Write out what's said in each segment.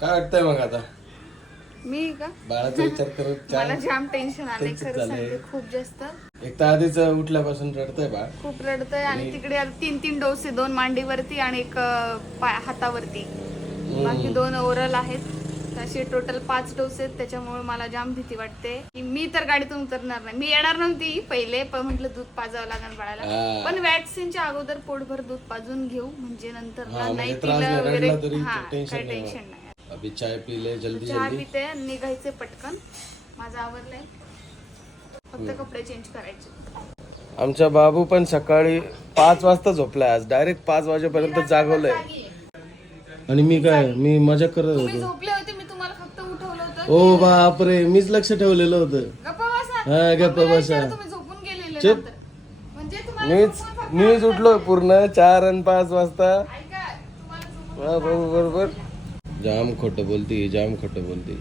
काय वाटतंय मग आता? मी का? बाळाचा विचार करत मला छान जाम टेन्शन आलंय टेन्शन खरं झालंय. सांगते खूप जास्त. एक तर आधीच उठल्यापासून रडतंय बाळ. खूप रडतंय आणि तिकडे तीन तीन डोस आहे दोन मांडीवरती आणि एक अं, पाय- हातावरती. बाकी दोन ओरल आहेत. असे टोटल पाच डोस आहेत त्याच्यामुळे मला जाम भीती वाटते. की मी तर गाडीतून उतरणार नाही. मी येणार नव्हती पहिले पण म्हटलं दूध पाजावं लागेल बाळाला. पण वॅक्सिनच्या अगोदर पोटभर दूध पाजून घेऊ म्हणजे नंतर हा, ना म्हणजे नाही त्रास पिलं नाही, वगैरे. रडला तरी हा टेन्शन नाही. टेन्शन नाही. अभि चाय पिले जल्दी चहा जल्दी। पिते निघायचे पटकन. माझं आवरलंय. फक्त कपडे चेंज करायचे. आमचा बाबू पण सकाळी पाच वाजता झोपलाय आज. डायरेक्ट पाच वाजेपर्यंत जागवलंय. आणि मी काय मी मजा करत होतो. झोपले होते मी तुम्हाला फक्त उठवलं होतं ओ बापरे मीच लक्ष ठेवलेलं होतं. गप्पा बसा. हा गप्पा बसा. विचारा तुम्ही झोपून गेलेले चुप. नंतर. म्हणजे तुम्हाला मीच झोपून फक्त मीच उठलो पूर्ण चार आणि पाच वाजता. ऐका तुम्हाला झोपून हा, बरोबर बरोबर. जाम खोटं बोलती जाम खोटं बोलती.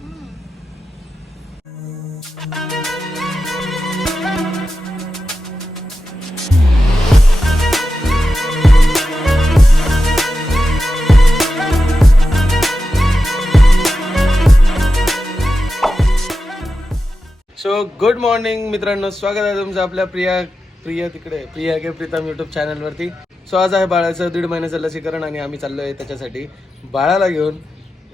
सो गुड मॉर्निंग मित्रांनो. स्वागत आहे तुमचं आपल्या प्रिया प्रिया तिकडे प्रिया के प्रीतम युट्यूब चॅनलवरती सो आज आहे बाळाचं दीड महिन्याचं लसीकरण आणि आम्ही चाललोय त्याच्यासाठी बाळाला घेऊन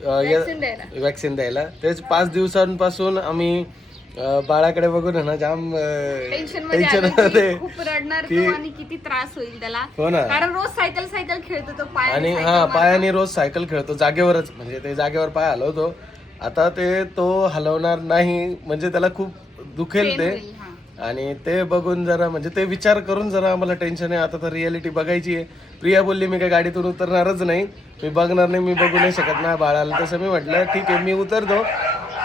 वॅक्सिन द्यायला. तेच पाच दिवसांपासून आम्ही बाळाकडे बघून ना जाम टेन्शनमध्ये खूप रडणार की- तो आणि किती त्रास होईल त्याला. हो ना. कारण रोज सायकल सायकल खेळतो तो पाय आणि हा पायाने रोज सायकल खेळतो जागेवरच. म्हणजे ते जागेवर पाय हलवतो. आता ते तो हलवणार नाही म्हणजे त्याला खूप दुखेल ते. आणि ते बघून जरा म्हणजे ते विचार करून जरा आम्हाला टेन्शन आहे. आता तर रियालिटी बघायची आहे. प्रिया बोलली मी काय गाडीतून उतरणारच नाही. मी बघणार नाही मी बघू नाही शकत ना बाळाला. तसं मी म्हटलं ठीक आहे मी उतरतो.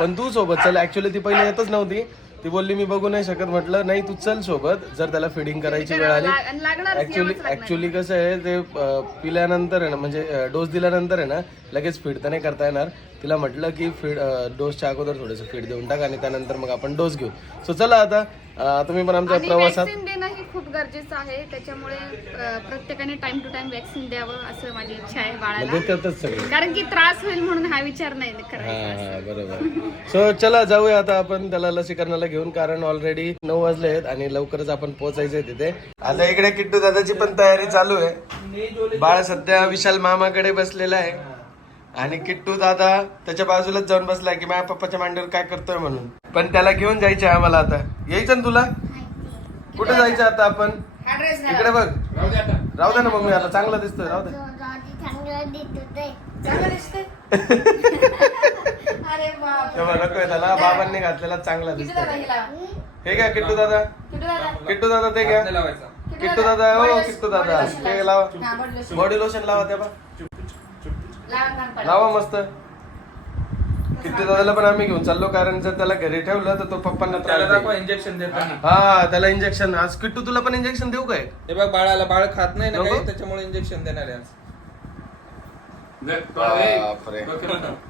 पण तू सोबत चल. ऍक्च्युली ती पहिले येतच नव्हती. ती बोलली मी बघू नाही शकत. म्हटलं नाही तू चल सोबत. जर त्याला फिडिंग करायची वेळ आली. ऍक्च्युली ऍक्च्युली कसं आहे ते पिल्यानंतर आहे ना म्हणजे डोस दिल्यानंतर आहे ना लगेच फीड तर नाही करता येणार. तिला म्हटलं की फीड डोसच्या अगोदर थोडंसं फीड देऊन टाक आणि त्यानंतर मग आपण डोस घेऊ. सो चला आता तुम्ही पण आमच्या प्रवासात देणं हे खूप गरजेचं आहे. त्याच्यामुळे प्रत्येकाने टाइम टू टाइम वॅक्सिन द्यावं असं माझी इच्छा आहे बाळाला. म्हणजे सगळे. कारण की त्रास होईल म्हणून हा विचार नाही करायचा. हा बरोबर. सो चला जाऊया आता आपण त्याला लसीकरणाला घेऊन कारण ऑलरेडी नऊ वाजले आहेत आणि लवकरच आपण पोहोचायचंय तिथे. आता इकडे किट्टू दादाची पण तयारी चालू आहे. बाळ सध्या विशाल मामाकडे बसलेला आहे. आणि किट्टू दादा त्याच्या बाजूलाच जाऊन बसलाय की माझ्या पप्पाच्या मांडीवर काय करतोय म्हणून. पण त्याला घेऊन जायचे आम्हाला आता. यायचं ना तुला? कुठे जायचं आता आपण? इकडे बघ. राहू दे ना मग मी आता चांगला दिसतोय राहू दे. त्याला. बाबांनी घातलेला चांगला दिसतोय. हे घ्या किट्टू दादा. किट्टू दादा? ते घ्या. किट्टू दादा हो किट्टू दादा. ते लावा. बॉडी लोशन लावा त्या बा लावा मस्त. किट्टू दादाला पण आम्ही घेऊन चाललो कारण जर त्याला घरी ठेवलं तर तो पप्पांना त्रास त्याला दाखवा देईल. इंजेक्शन देताना हा त्याला इंजेक्शन आज किट्टू तुला पण इंजेक्शन देऊ काय? हे बघ बाळाला बाळ खात नाही ना नको? काही त्याच्यामुळे इंजेक्शन देणार आहे आज. बापरे.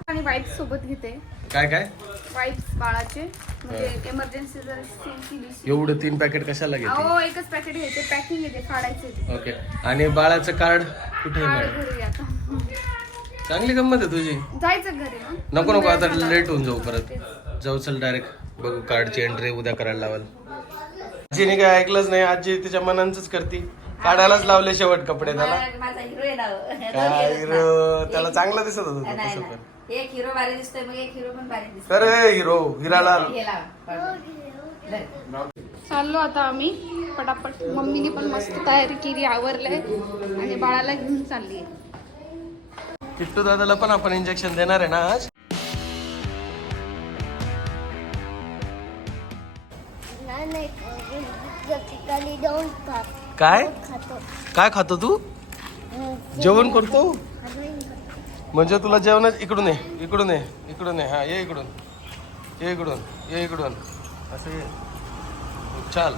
आणि वाईप्स सोबत घेते. काय काय? वाईप्स बाळाचे. म्हणजे इमर्जन्सी जर सील केली एवढं तीन पॅकेट कशाला घेते? अहो एकच पॅकेट घ्यायचे पॅकिंग येते फाडायचे ते ओके आणि बाळाचं कार्ड कुठे आहे कार्ड मॅडम घरी आता. चांगली गंमत आहे तुझी. जायचं घरी ना नको नको आता लेट होऊन जाऊ परत. जाऊ चल डायरेक्ट बघू कार्डची एंट्री उद्या करायला लावाल. आजीने काय ऐकलंच नाही आजी तिच्या मनांच करती. काढायलाच लावले शेवट कपडे त्याला. माझा हिरो आहे ना हो. काय हिरो त्याला चांगलं दिसत होतं नाही, तसं एक हिरो भारी दिसतोय मग एक हिरो पण भारी दिसतोय. अरे हिरो हिरालाल हे लावा. धर. चाललो आता आम्ही. पटापट. मम्मीने पण मस्त तयारी केली आवरलंय. आणि बाळाला घेऊन चालली किट्टू दादाला पण आपण इंजेक्शन देणार आहे ना आज? काय? काय खातो तू? जेवण करतो? म्हणजे तुला जेवण इकडून ये इकडून ये इकडून ये. हा ये इकडून. ये इकडून ये इकडून. असं ये. चाल.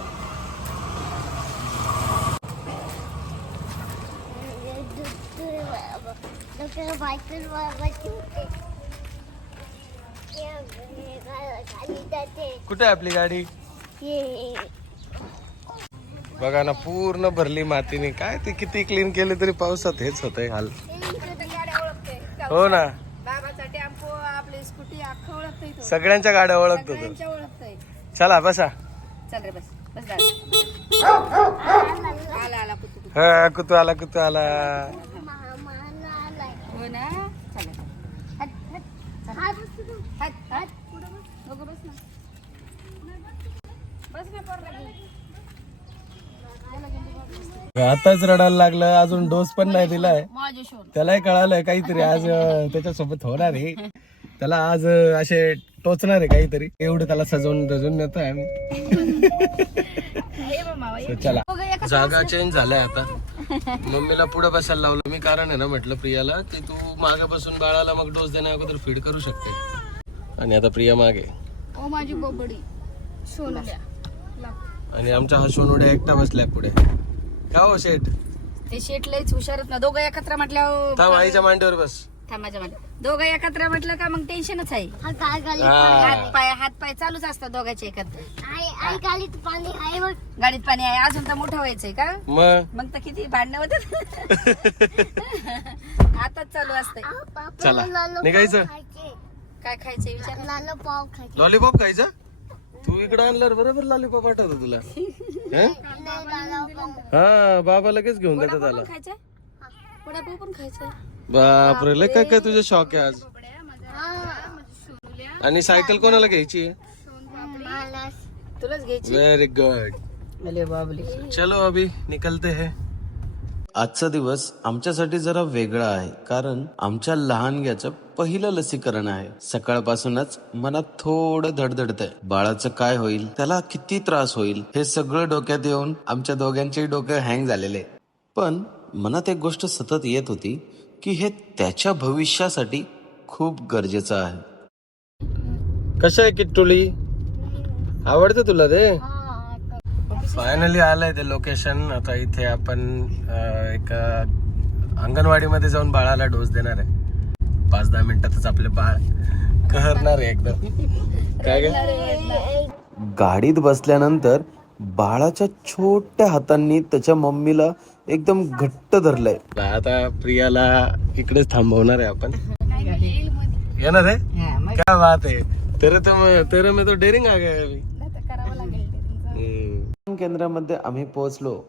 कुठे आहे आपली गाडी? बघा ना पूर्ण भरली मातीने. काय ते किती क्लीन केले तरी पावसात हेच होतंय हाल. हो ना. बाबाचा टेम्पो आपली स्कूटी अख्खा ओळखतोय तो. सगळ्यांच्या गाड्या ओळखतो तो. चला बसा. चल रे बस. बस दादा आला आला कुतू कुतू. हा कुतू आला कुतू आला हो ना चला हट हट चला. हट हट नको बस ना बस ना पोरला घेऊन. आताच रडायला लागलं अजून डोस पण नाही दिलाय. त्यालाही कळालंय काहीतरी आज त्याच्यासोबत होणार आहे. त्याला आज असे टोचणार आहे काहीतरी. एवढं त्याला सजवून सजवून नेतोय आम्ही. हे चला. जागा चेंज झालाय आता. मम्मीला पुढे बसायला लावलं. मी कारण आहे ना म्हटलं प्रियाला की तू मागे बसून बाळाला मग डोस देण्या अगोदर फीड करू शकते. आणि आता प्रिया मागे. ओ माझी बोबडी. आणि आमचा हा सोनुड्या एकटा बसलाय पुढे. का हो शेठ? ते शेट लयच हुशारच ना. दोघं एकत्र म्हटल्यावर थांब आईच्या मांडीवर बस. थांबाच्या मध्ये दोघं एकत्र म्हटलं का मग टेन्शनच आहे. हा. हात पाय हात पाय चालूच असतात दोघांचे एकत्र. गाडीत पाणी आहे अजून तर मोठं व्हायचंय का? मग? मग तर किती भांडणं होतात. आताच चालू असतंय. चला. निघायचं? काय खायचंय? विचार लॉलीपॉप खायचं? तू इकडे आणल्यावर बरोबर लॉलीपॉप आठवतो तुला. हं? हा बाबा लगेच घेऊन देतो त्याला पण खायचंय? वडापाव पण खायचंय. बापरे लय काय काय तुझे शॉक आहे आज? आणि सायकल कोणाला घ्यायची? तुलाच घ्यायची? व्हेरी गुड अरे बाबले. चलो अभी निकलते हैं. आजचा दिवस आमच्यासाठी जरा वेगळा आहे कारण आमच्या लहानग्याचं पहिलं लसीकरण आहे. सकाळपासूनच मनात थोडं धडधडत आहे बाळाचं काय होईल? त्याला किती त्रास होईल? हे सगळं डोक्यात येऊन आमच्या दोघांचेही डोकं हँग झालेले. पण मनात एक गोष्ट सतत येत होती की हे त्याच्या भविष्यासाठी खूप गरजेचं आहे. कसं आहे किट्टुली? आवडतं तुला ते फायनली आलंय ते लोकेशन आता इथे आपण एका एक जाऊन बाळाला डोस देणार आहे. पाच दहा मिनिटातच आपले बाळ कहरणार आहे एकदम काय ग? गाडीत बसल्यानंतर बाळाच्या छोट्या हातांनी त्याच्या मम्मीला एकदम घट्ट धरलंय. आता प्रियाला इकडेच थांबवणार आहे आपण. येणार आहे? क्या बात है तेरे तो तेरे में तो डेरिंग आ गया. केंद्रामध्ये आम्ही पोहोचलो.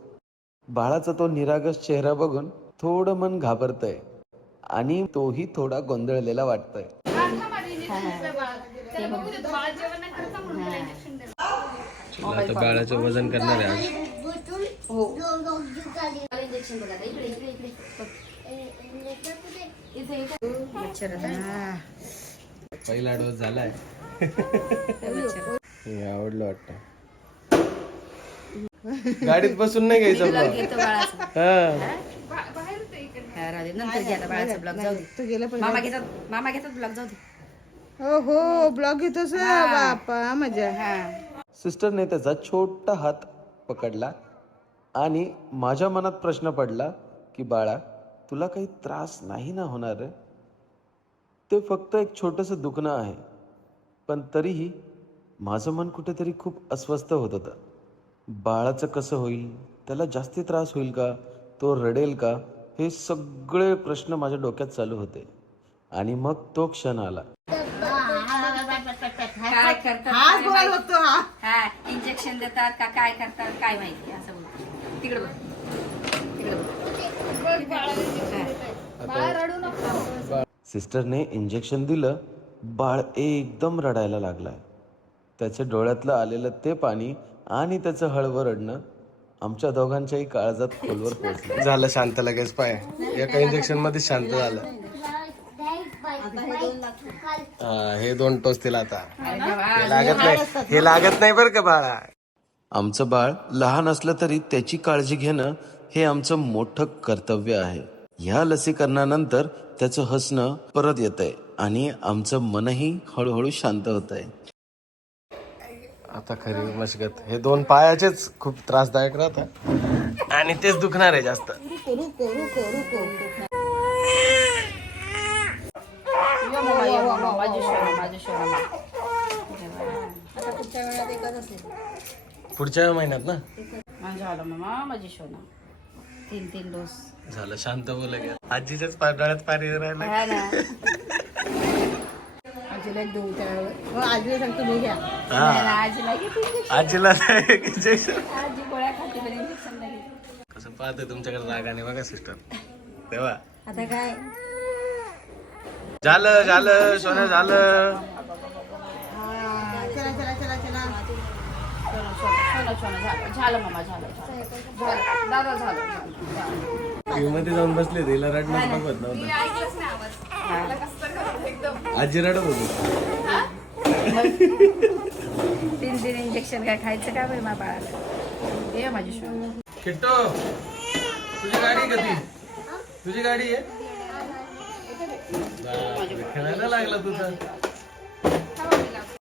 बाळाचा तो निरागस चेहरा बघून थोडं मन घाबरतय. आणि तोही थोडा गोंधळलेला वाटतय. आता बाळाचं वजन करणार आहे आज. हा. पहिला डोस झालाय. हे आवडलं वाटतं. गाडीत बसून नाही घ्यायचं हा? हा, राहू दे. नंतर घ्या बाळाचा ब्लॉग जाऊ दे. मामा घेतात मामा घेतात ब्लॉग जाऊ दे. हो हो ब्लॉग घेतोस बापा मजा. हा. सिस्टरने त्याचा छोटा हात पकडला आणि माझ्या मनात प्रश्न पडला की बाळा तुला काही त्रास नाही ना होणार रे? ते फक्त एक छोटंसं दुखणं आहे. पण तरीही माझं मन कुठेतरी खूप अस्वस्थ होत होतं. बाळाचं कसं होईल? त्याला जास्ती त्रास होईल का? तो रडेल का? हे सगळे प्रश्न माझ्या डोक्यात चालू होते. आणि मग तो क्षण आला. काय करतात हा. हा इंजेक्शन देतात का काय करतात काय माहिती असं बोलतो तिकडे बघ. तिकडे बघ. सिस्टरने इंजेक्शन दिलं बाळ एकदम रडायला लागलाय त्याच्या डोळ्यातलं आलेलं ते पाणी आणि त्याचं हळवं रडणं आमच्या दोघांच्याही काळजात खोलवर पोहोचलं. झालं शांत लगेच पाय. एका इंजेक्शनमध्ये शांत झालं. हा, हे दोन टोचतील आता. हे लागत नाही. हे लागत नाही बरं का बाळा. आमचं बाळ लहान असलं तरी त्याची काळजी घेणं हे आमचं मोठं कर्तव्य आहे. ह्या लसीकरणानंतर त्याचं हसणं परत येत आहे आणि आमचं मनही हळूहळू शांत होत आहे आता खरी मशगत. हे दोन पायाचेच खूप त्रासदायक राहतात. आणि तेच दुखणार आहे जास्त. पुढच्या महिन्यात ना? आला मामा माझी शोना. तीन तीन डोस. झालं शांत बोल आजीच्याच पाडाळ्यात पाणी राहिलं. आजीला देऊ त्यावेळेवर हो, आजीला सांगतो मी घ्या. नाही, आजीला एक injection. आजीला इंजेक्शन. आजी गोळ्या खाते पण इंजेक्शन नाही. घेत. कसं पाहते तुमच्याकडे रागाने बघा सिस्टर. तेव्हा. आता काय? झालं झालं सोनं झालं. हा, चला चला चला चला. सोनं, सोनं, सोनं, सोनं, झालं झालं मामा झालं झालं. झालं. दादा झालं. झालं. क्यू मध्ये जाऊन बसले तिला रडणं बघत नव्हतं. ऐकलंच आजी रडत होती तीन तीन इंजेक्शन काय खायचं का बरं मा बाळाला? ये माझी. किट्टो तुझी गाडी कधी तुझी गाडी आहे? बापरे, खेळायला लागला तुझा.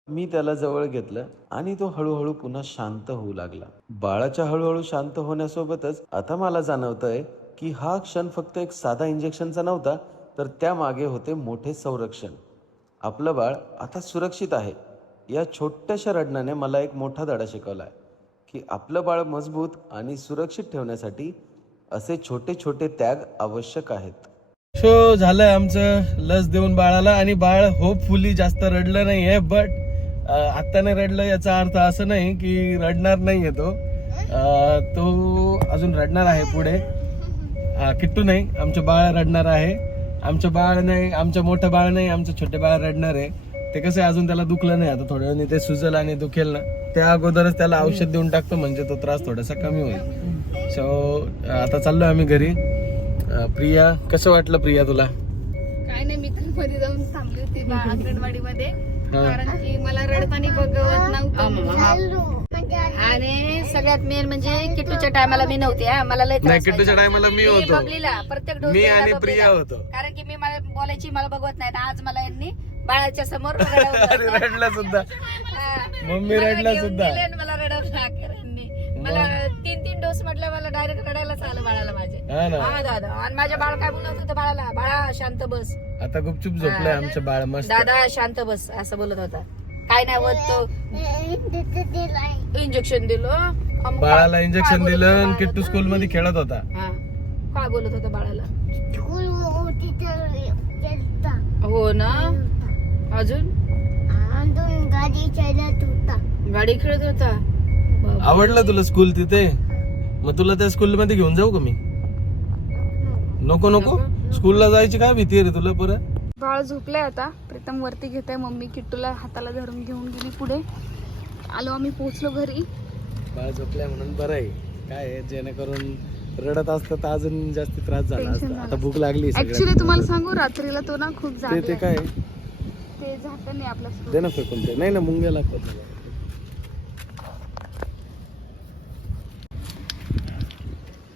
मी त्याला जवळ घेतलं आणि तो हळूहळू पुन्हा शांत होऊ लागला. बाळाच्या हळूहळू शांत होण्यासोबतच आता मला जाणवतंय की हा क्षण फक्त एक साधा इंजेक्शनचा नव्हता तर त्यामागे होते मोठे संरक्षण. आपलं बाळ आता सुरक्षित आहे. या छोट्याशा रडण्याने मला एक मोठा धडा आहे की आपलं बाळ मजबूत आणि सुरक्षित ठेवण्यासाठी असे छोटे छोटे त्याग आवश्यक आहेत. शो झालं आमचं लस देऊन बाळाला आणि बाळ होपफुली जास्त रडलं नाहीये बट आत्ता नाही रडलं याचा अर्थ असं नाही की रडणार नाहीये तो. तो अजून रडणार आहे पुढे. हा, किट्टू नाही आमचं बाळ रडणार आहे. आमचं बाळ नाही आमचं मोठं बाळ नाही आमचं छोटे बाळ रडणार आहे. ते कसं आहे अजून त्याला दुखलं नाही आता थोड्या वेळाने ते सुजल आणि दुखेल ना त्या अगोदरच त्याला औषध देऊन टाकतो म्हणजे तो त्रास थोडासा कमी होईल. सो आता चाललो आम्ही घरी. प्रिया कसं वाटलं प्रिया तुला? काय नाही मी तर जाऊन थांबली होती बा- अंगणवाडी मध्ये कारण की मला रडताना बघवत नव्हतं. आणि सगळ्यात मेन म्हणजे किट्टूच्या टायमाला मी नव्हते हा. मला लय त्रास किट्टूच्या व्हायचा. टायमाला मी होतो बबलीला प्रत्येक डोस मी द्यायला आणि बबलीला. प्रिया होतो कारण की मी मला बोलायची मला बघवत नाही आज मला यांनी बाळाच्या समोर रडवलं. रडला सुद्धा हा. मम्मी मला रडला घेऊन सुद्धा. गेले आणि मला रडवलं. मला तीन तीन डोस म्हटलं मला डायरेक्ट रडायलाच आलं बाळाला माझे हा ना हा दादा आणि माझ्या बाळ काय बोलत होतं बाळाला बाळा शांत बस आता गुपचूप झोपलंय आमचं बाळ मस्त दादा शांत बस असं बोलत होता काय नाही होत तो. इंजेक्शन दिलं. बाळाला इंजेक्शन दिलं होता आणि किट्टू तो? स्कूल मध्ये खेळत होता. काय बोलत होता बाळाला? हो ना? अजून? गाडी खेळत होता. बाप. आवडलं तुला स्कूल तिथे? मग तुला त्या स्कूल मध्ये घेऊन जाऊ का मी? नको नको. स्कूलला जायची काय भीती रे तुला परत? बाळ झोपलंय आता. प्रीतम वरती घेत आहे मम्मी किट्टूला हाताला धरून घेऊन गेली पुढे. आलो आम्ही पोहोचलो घरी. बाळ झोपल्या म्हणून बरं आहे. काय आहे, जेणेकरून रडत असतं तर अजून जास्त त्रास झाला Tension असता. झालं आता भूक लागली ऍक्च्युली. तुम्हाला सांगू रात्रीला तो ना खूप ते जागला ते काय ते झाकण नाही आपला दे ना फेकून ते. नाही ना मुंग्या लागतात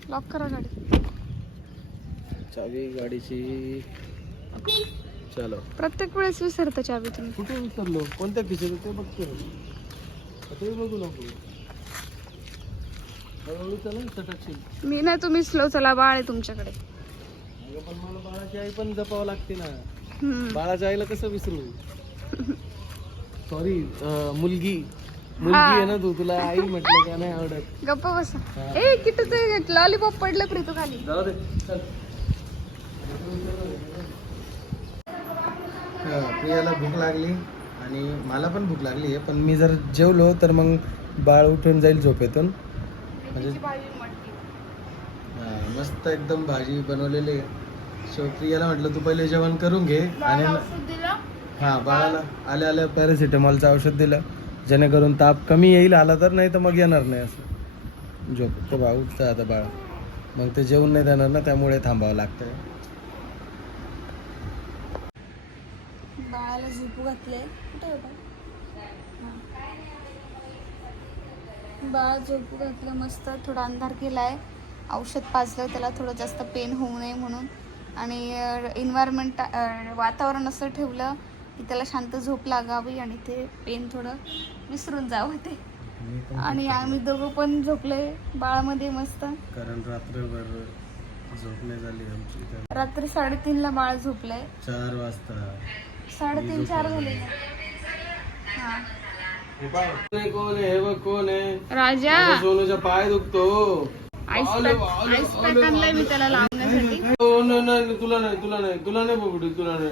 लॉक करा गाडी. चावी गाडीची. चलो. प्रत्येक वेळेस विसरता चावी तुम्ही. कुठे विसरलो? कोणत्या खिशात? ते बघतो. ते बघू नको. हळूहळू चला सटकशील. मी नाही तुम्ही स्लो चला बाळ आहे तुमच्याकडे. अगं पण मला बाळाची आई पण जपावं लागते ना. हम्म. बाळाच्या आईला कसं विसरू? सॉरी मुलगी. मुलगी आहे ना तू तुला आई म्हटलं का नाही आवडत? गप्प बसा. ए किती ते लॉलीपॉप पडलं प्रीतू खाली. जाऊ दे चल. प्रियाला भूक लागली आणि मला पण भूक लागली आहे पण मी जर जेवलो तर मग बाळ उठून जाईल झोपेतून. म्हणजे हा, मस्त एकदम भाजी बनवलेली आहे. सो प्रियाला म्हटलं तू पहिले जेवण करून घे. आणि हा बाळाला आल्या आल्या पॅरासिटामॉलचं औषध दिलं. जेणेकरून ताप कमी येईल आला तर नाही तर मग येणार नाही असं. झोप तो बाळ उठतं आता बाळ. मग ते जेवण नाही देणार ना त्यामुळे थांबावं लागतंय. बाळाला झोपू घातले. बाळ? झोपू घातलं मस्त. थोडा अंधार केलाय. औषध पाजलं. त्याला थोडं जास्त पेन होऊ नये म्हणून. आणि एन्व्हायरमेंट वातावरण असं ठेवलं की त्याला शांत झोप लागावी आणि ते पेन थोडं विसरून जावं ते. आणि आम्ही दोघं पण झोपलोय बाळामध्ये मस्त. कारण रात्रभर झोप नाही झाली आमची. रात्री साडेतीनला बाळ झोपलंय. चार वाजता. साडेतीन चार झाले. हा. कोण आहे हे बघ कोण आहे राजा. माझ्या सोनूचा पाय दुखतो आईस पॅक आईस पॅक आणलाय मी त्याला लावण्यासाठी. हो, नाही, नाही, तुला नाही तुला नाही तुला नाही बघू तुला नाही.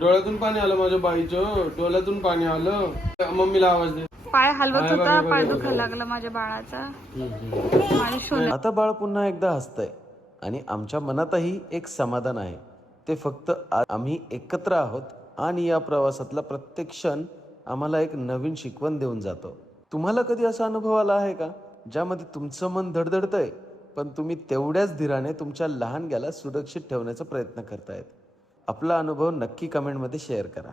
डोळ्यातून पाणी आलं माझ्या बाईचं डोळ्यातून पाणी आलं. मम्मीला आवाज दे. पाय हलवत होता पाय दुखायला लागला माझ्या बाळाचा. आता बाळ पुन्हा एकदा हसतंय आणि आमच्या मनातही एक समाधान आहे. ते फक्त आम्ही एकत्र आहोत आणि या प्रवासातला प्रत्येक क्षण आम्हाला एक नवीन शिकवण देऊन जातो. तुम्हाला कधी असा अनुभव आला आहे का? ज्यामध्ये तुमचं मन धडधडतंय पण तुम्ही तेवढ्याच धीराने तुमच्या लहान ग्याला सुरक्षित ठेवण्याचा प्रयत्न करतायत. आपला अनुभव नक्की कमेंटमध्ये शेअर करा.